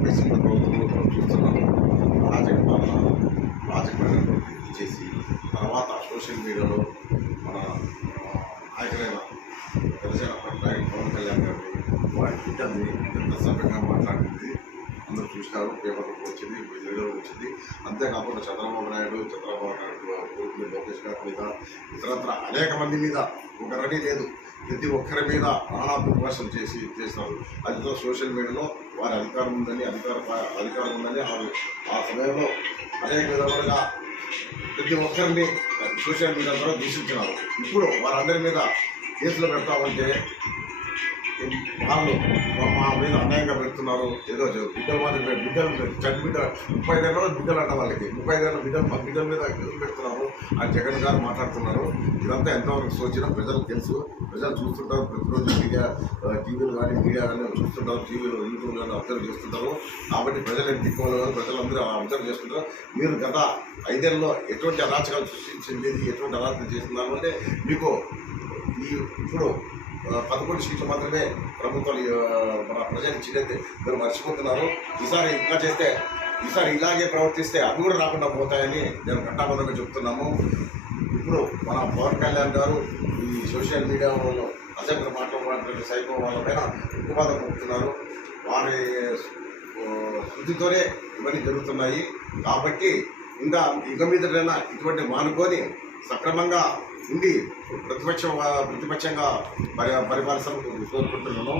ప్రస్తుత ప్రభుత్వంలో మనం చూస్తున్నాము ప్రాజెక్ట్ పాలన రాజకీయమైనటువంటి చేసి తర్వాత సోషల్ మీడియాలో మన ఆ, నాయకులైన జనసేన పవన్ కళ్యాణ్ గారిని వారి బిడ్డల్ని ఎంత సభ్యంగా మాట్లాడింది అందరూ చూసినారు పేపర్లో వచ్చింది వీడియోలో వచ్చింది. అంతేకాకుండా చంద్రబాబు నాయుడు చంద్రబాబు నాయుడు కొడుకుని లోకేష్ గారి మీద ఇతరత్ర అనేక మంది మీద ఒకరని లేదు. ప్రతి ఒక్కరి మీద నానా విమర్శలు చేసి చేస్తారు అదితో సోషల్ మీడియాలో వారి అధికారం ఉందని అధికార అధికారం ఉందని వారు ఆ సమయంలో అనేక విధములుగా ప్రతి ఒక్కరిని సోషల్ మీడియా ద్వారా దూషించినారు. ఇప్పుడు వారందరి మీద కేసులు పెడతామంటే వాళ్ళు మా మీద అన్యాయంగా పెడుతున్నారు. ఏదో బిడ్డల మాదిరి బిడ్డలు చంటి బిడ్డ ముప్పై ఐదేళ్ళ బిడ్డలు అంట వాళ్ళకి. ముప్పై ఐదేళ్ళ బిడ్డలు మా బిడ్డల మీద పెడుతున్నారు. అని జగన్ గారు మాట్లాడుతున్నారు. ఇదంతా ఎంతవరకు సోచినా? ప్రజలకు తెలుసు. ప్రజలు చూస్తుంటారు. ప్రతిరోజు మీడియా టీవీలు కానీ మీడియా కానీ చూస్తుంటారు. టీవీలు యూట్యూబ్ కానీ అబ్జర్వ్ చేస్తుంటారు. కాబట్టి ప్రజలు దిక్కులు కానీ ప్రజలందరూ అబ్జర్వ్ చేస్తుంటారు. మీరు గత ఐదేళ్ళలో ఎటువంటి అరాచకాలు సృష్టించింది? ఎటువంటి అరాచకం చేస్తున్నారు? అంటే మీకు ఈ ఇప్పుడు పదకొండు సీట్లు మాత్రమే ప్రభుత్వాలు మన ప్రజలకు ఇచ్చినది మీరు మర్చిపోతున్నారు. ఈసారి ఇంకా చేస్తే ఈసారి ఇలాగే ప్రవర్తిస్తే అవి కూడా రాకుండా పోతాయని నేను ఘంటాబద్ధంగా చెప్తున్నాము. ఇప్పుడు మన పవన్ కళ్యాణ్ గారు ఈ సోషల్ మీడియా వాళ్ళు అసెంబ్లీ మాట్లాడుతున్నటువంటి సైకో వాళ్ళ పైన ఉక్కుపాదం పొందుతున్నారు వారి ఆ, ఇవన్నీ జరుగుతున్నాయి. కాబట్టి ఇంకా ఇక మీదటైనా ఇటువంటి మానుకొని సక్రమంగా ఉండి ప్రతిపక్ష ప్రతిపక్షంగా పరి పరిపాలిస్తాను కోరుకుంటున్నాను.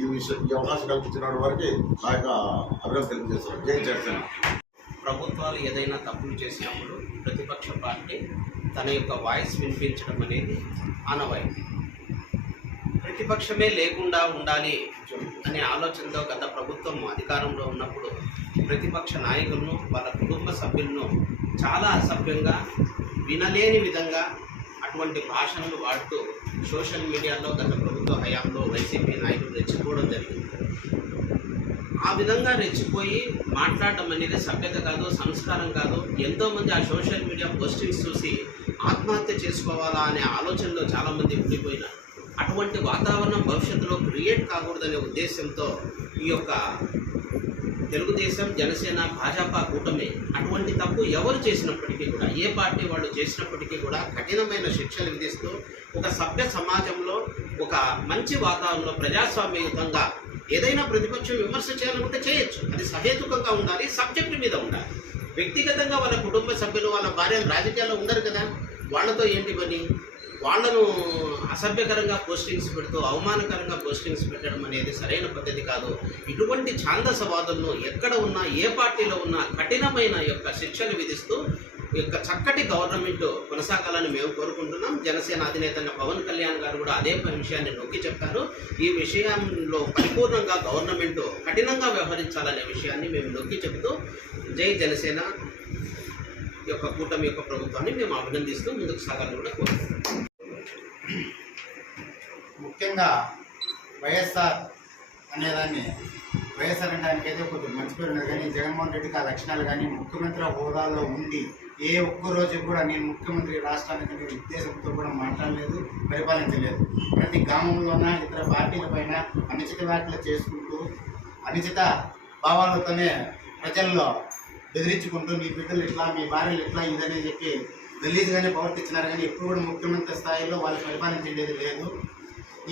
ఈ విషయం ఈ అవకాశం కల్పించిన వారికి నా యొక్క అభినందన తెలియజేస్తున్నాను. జై జనసేన ప్రభుత్వాలు ఏదైనా తప్పులు చేసినప్పుడు ప్రతిపక్ష పార్టీ తన యొక్క వాయిస్ వినిపించడం అనేది ఆనవాయితీ. ప్రతిపక్షమే లేకుండా ఉండాలి అనే ఆలోచనతో గత ప్రభుత్వం అధికారంలో ఉన్నప్పుడు ప్రతిపక్ష నాయకులను వాళ్ళ కుటుంబ సభ్యులను చాలా అసభ్యంగా వినలేని విధంగా అటువంటి భాషలను వాడుతూ సోషల్ మీడియాలో గత ప్రభుత్వ హయాంలో వైసీపీ నాయకులు రెచ్చిపోవడం జరిగింది. ఆ విధంగా రెచ్చిపోయి మాట్లాడటం అనేది సభ్యత కాదు సంస్కారం కాదు. ఎంతోమంది ఆ సోషల్ మీడియా పోస్టింగ్స్ చూసి ఆత్మహత్య చేసుకోవాలా అనే ఆలోచనలో చాలామంది ఉండిపోయినారు. అటువంటి వాతావరణం భవిష్యత్తులో క్రియేట్ కాకూడదనే ఉద్దేశంతో ఈ యొక్క తెలుగుదేశం జనసేన భాజపా కూటమి అటువంటి తప్పు ఎవరు చేసినప్పటికీ కూడా ఏ పార్టీ వాళ్ళు చేసినప్పటికీ కూడా కఠినమైన శిక్షలు విధిస్తూ ఒక సభ్య సమాజంలో ఒక మంచి వాతావరణంలో ప్రజాస్వామ్యయుతంగా ఏదైనా ప్రతిపక్షం విమర్శ చేయాలనుకుంటే చేయొచ్చు. అది సహేతుకంగా ఉండాలి సబ్జెక్టు మీద ఉండాలి. వ్యక్తిగతంగా వాళ్ళ కుటుంబ సభ్యులు వాళ్ళ భార్యలు రాజకీయాల్లో ఉండరు కదా. వాళ్ళతో ఏంటి పని? వాళ్ళను అసభ్యకరంగా పోస్టింగ్స్ పెడుతూ అవమానకరంగా పోస్టింగ్స్ పెట్టడం అనేది సరైన పద్ధతి కాదు. ఇటువంటి ఛాందసవాదులను ఎక్కడ ఉన్నా ఏ పార్టీలో ఉన్నా కఠినమైన యొక్క శిక్షలు విధిస్తూ యొక్క చక్కటి గవర్నమెంట్ కొనసాగాలని మేము కోరుకుంటున్నాం. జనసేన అధినేత పవన్ కళ్యాణ్ గారు కూడా అదే విషయాన్ని నొక్కి చెప్పారు. ఈ విషయంలో పరిపూర్ణంగా గవర్నమెంట్ కఠినంగా వ్యవహరించాలనే విషయాన్ని మేము నొక్కి చెబుతూ జై జనసేన యొక్క కూటమి యొక్క ప్రభుత్వాన్ని మేము అభినందిస్తూ ముందుకు సాగాలని కూడా కోరుకుంటున్నాం. ముఖ్యంగా వైఎస్ఆర్ అనేదాన్ని వైఎస్ఆర్ అంటే ఆయనకైతే కొంచెం మంచి పేరు ఉన్నది కానీ జగన్మోహన్ రెడ్డికి ఆ లక్షణాలు కానీ ముఖ్యమంత్రి హోదాలో ఉండి ఏ ఒక్క రోజు కూడా నేను ముఖ్యమంత్రి రాష్ట్రానికి నేను ఉద్దేశంతో కూడా మాట్లాడలేదు పరిపాలించలేదు. ప్రతి గ్రామంలోన ఇతర పార్టీల పైన అనుచిత వ్యాఖ్యలు చేసుకుంటూ అనుచిత భావాలతోనే ప్రజల్లో బెదిరించుకుంటూ మీ బిడ్డలు ఇట్లా మీ భార్యలు ఇట్లా ఇదని చెప్పి గలీజ్గానే ప్రవర్తించినారు కానీ ఎప్పుడు కూడా ముఖ్యమంత్రి స్థాయిలో వాళ్ళు పరిపాలించేది లేదు.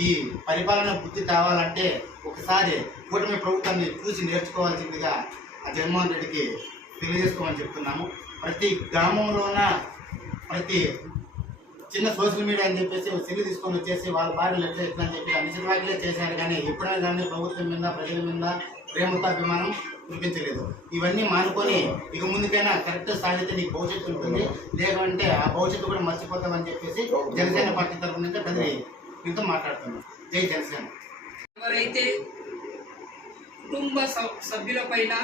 ఈ పరిపాలన బుద్ధి కావాలంటే ఒకసారి కూటమి ప్రభుత్వాన్ని చూసి నేర్చుకోవాల్సిందిగా ఆ జగన్మోహన్ రెడ్డికి తెలియజేసుకోమని చెప్తున్నాము. ప్రతి గ్రామంలోన ప్రతి చిన్న సోషల్ మీడియా అని చెప్పేసి సిరి తీసుకొని వచ్చేసి వాళ్ళ పార్టీలు ఎట్లా ఎట్లా అని చెప్పి అన్ని వాటిలే చేశారు. కానీ ఎప్పుడైనా కానీ ప్రభుత్వం మీద ప్రజల మీద ప్రేమతో అభిమానం చూపించలేదు. ఇవన్నీ మానుకొని ఇక ముందుకైనా కరెక్ట్ సాగితే నీకు భవిష్యత్తు ఉంటుంది. లేకుంటే ఆ భవిష్యత్తు కూడా మర్చిపోతామని చెప్పేసి జనసేన పార్టీ తరఫు నుంచి కదిలి మీతో మాట్లాడుతున్నాం. జై జనసేన. ఎవరైతే కుటుంబ సభ్యుల సభ్యులపైన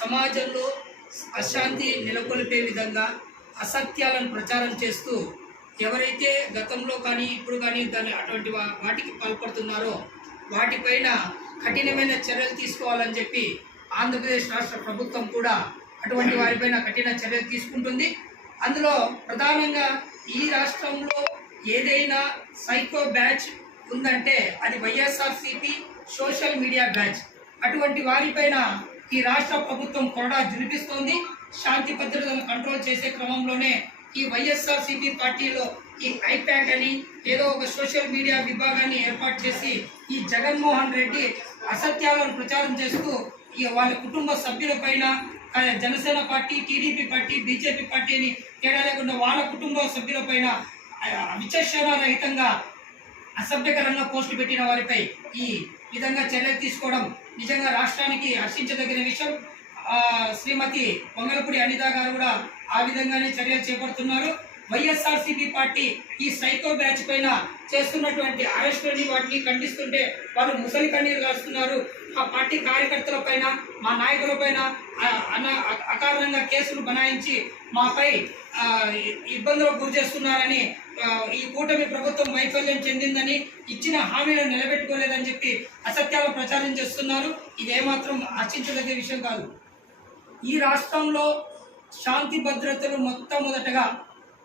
సమాజంలో అశాంతి నెలకొల్పే విధంగా అసత్యాలను ప్రచారం చేస్తూ ఎవరైతే గతంలో కానీ ఇప్పుడు కానీ దాని అటువంటి వాటికి పాల్పడుతున్నారో వాటిపైన కఠినమైన చర్యలు తీసుకోవాలని చెప్పి ఆంధ్రప్రదేశ్ రాష్ట్ర ప్రభుత్వం కూడా అటువంటి వారిపైన కఠిన చర్యలు తీసుకుంటుంది. అందులో ప్రధానంగా ఈ రాష్ట్రంలో ఏదైనా సైకో బ్యాచ్ ఉందంటే అది వైఎస్ఆర్సిపి సోషల్ మీడియా బ్యాచ్. అటువంటి వారిపైన ఈ రాష్ట్ర ప్రభుత్వం కొరడా జరిపిస్తోంది శాంతి భద్రతను కంట్రోల్ చేసే క్రమంలోనే ఈ వైఎస్ఆర్సీపీ పార్టీలో ఈ ఐప్యాక్ అని ఏదో ఒక సోషల్ మీడియా విభాగాన్ని ఏర్పాటు చేసి ఈ జగన్మోహన్ రెడ్డి అసత్యాలను ప్రచారం చేస్తూ ఈ వాళ్ళ కుటుంబ సభ్యులపైన Janasena party TDP party BJP party అని తేడా లేకుండా వాళ్ళ కుటుంబ సభ్యులపైన విచక్షణ రహితంగా అసభ్యకరంగా పోస్టు పెట్టిన వారిపై ఈ విధంగా చర్యలు తీసుకోవడం నిజంగా రాష్ట్రానికి హర్షించదగిన విషయం. శ్రీమతి పొంగలపూడి అనిత గారు కూడా ఆ విధంగానే చర్యలు చేపడుతున్నారు. వైఎస్ఆర్సీపీ పార్టీ ఈ సైకో బ్యాచ్ పైన చేస్తున్నటువంటి అరెస్టులని వాటిని ఖండిస్తుంటే వాళ్ళు ముసలి కన్నీరు కాస్తున్నారు మా పార్టీ కార్యకర్తల పైన మా నాయకుల పైన అన అకారణంగా కేసులు బనాయించి మాపై ఇబ్బందులకు గురి చేస్తున్నారని ఈ కూటమి ప్రభుత్వం వైఫల్యం చెందిందని ఇచ్చిన హామీలను నిలబెట్టుకోలేదని చెప్పి అసత్యాలు ప్రచారం చేస్తున్నారు. ఇది ఏమాత్రం హర్షించదగ్గ విషయం కాదు. ఈ రాష్ట్రంలో శాంతి భద్రతలు మొట్టమొదటగా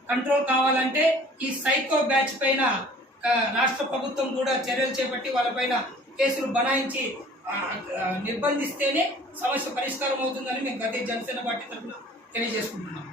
కంట్రోల్ కావాలంటే ఈ సైకో బ్యాచ్ పైన రాష్ట్ర ప్రభుత్వం కూడా చర్యలు చేపట్టి వాళ్ళపైన కేసులు బనాయించి నిర్బంధిస్తేనే సమస్య పరిష్కారం అవుతుందని మేము గది జనసేన పార్టీ తరఫున తెలియజేసుకుంటున్నాం.